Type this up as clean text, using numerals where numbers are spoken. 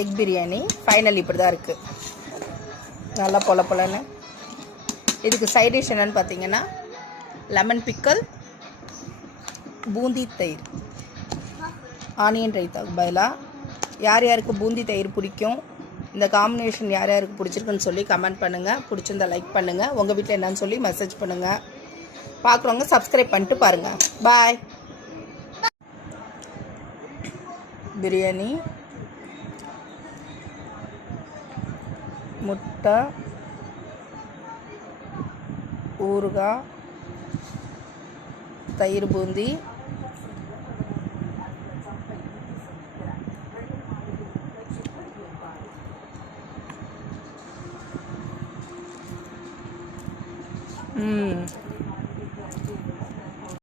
Egg biryani final இப்படி தான் இருக்குது. நல்லா பொல பொலன்னு. இதுக்கு சைட் டிஷ் என்னென்னு பார்த்தீங்கன்னா லெமன் பிக்கல், பூந்தி தயிர், ஆனியன் ரைத்தாவுக்கு பதிலாக. யார் யாருக்கு பூந்தி தயிர் பிடிக்கும், இந்த காம்பினேஷன் யார் யாருக்கு பிடிச்சிருக்குன்னு சொல்லி கமெண்ட் பண்ணுங்கள். பிடிச்சிருந்தா லைக் பண்ணுங்கள். உங்கள் வீட்டில் என்னன்னு சொல்லி மெசேஜ் பண்ணுங்கள். பார்க்குறவங்க சப்ஸ்கிரைப் பண்ணிட்டு பாருங்கள். பாய். பிரியாணி, முட்டை, ஊறுகாய், தயிர் பூந்தி,